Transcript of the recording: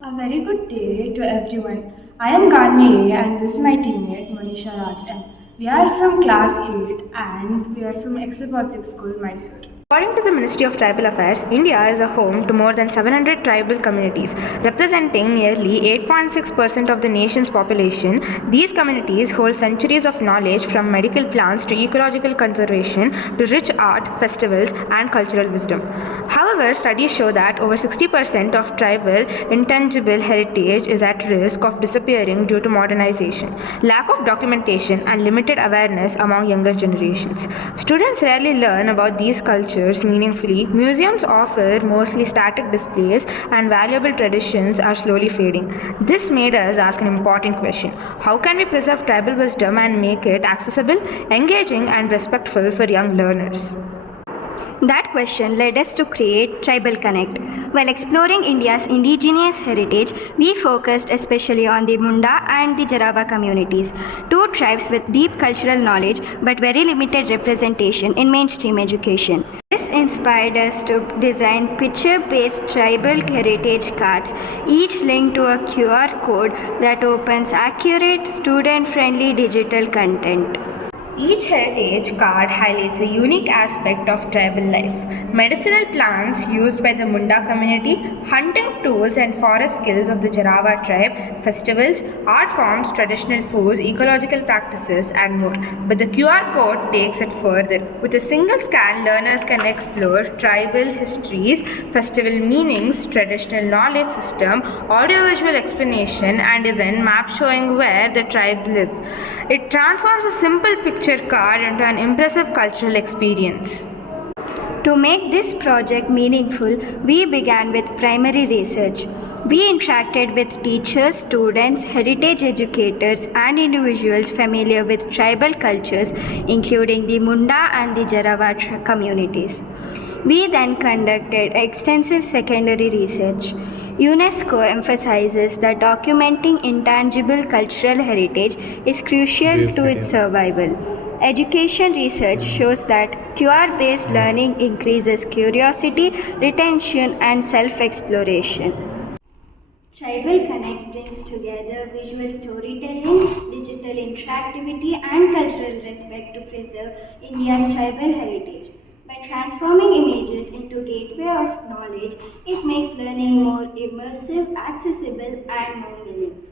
A very good day to everyone. I am Ganvi A and this is my teammate Monisha Raj and we are from class 8 and we are from Exeter Public School, Mysore. According to the Ministry of Tribal Affairs, India is a home to more than 700 tribal communities, representing nearly 8.6% of the nation's population. These communities hold centuries of knowledge from medical plants to ecological conservation to rich art, festivals, and cultural wisdom. However, studies show that over 60% of tribal intangible heritage is at risk of disappearing due to modernization, lack of documentation, and limited awareness among younger generations. Students rarely learn about these cultures meaningfully. Museums offer mostly static displays, and valuable traditions are slowly fading. This made us ask an important question: how can we preserve tribal wisdom and make it accessible, engaging, and respectful for young learners? That question led us to create TribalConnect. While exploring India's indigenous heritage, we focused especially on the Munda and the Jarava communities, two tribes with deep cultural knowledge but very limited representation in mainstream education. This inspired us to design picture-based tribal heritage cards, each linked to a QR code that opens accurate, student-friendly digital content. Each heritage card highlights a unique aspect of tribal life: medicinal plants used by the Munda community, hunting tools and forest skills of the Jarava tribe, festivals, art forms, traditional foods, ecological practices, and more. But the QR code takes it further. With a single scan, learners can explore tribal histories, festival meanings, traditional knowledge system, audiovisual explanation, and even map showing where the tribe live. It transforms a simple picture card into an impressive cultural experience. To make this project meaningful, we began with primary research. We interacted with teachers, students, heritage educators, and individuals familiar with tribal cultures, including the Munda and the Jarava communities. We then conducted extensive secondary research. UNESCO emphasizes that documenting intangible cultural heritage is crucial to its survival. Education research shows that QR-based learning increases curiosity, retention, and self-exploration. Tribal Connect brings together visual storytelling, digital interactivity, and cultural respect to preserve India's tribal heritage. By transforming images into gateway of knowledge, it makes learning more immersive, accessible, and more meaningful.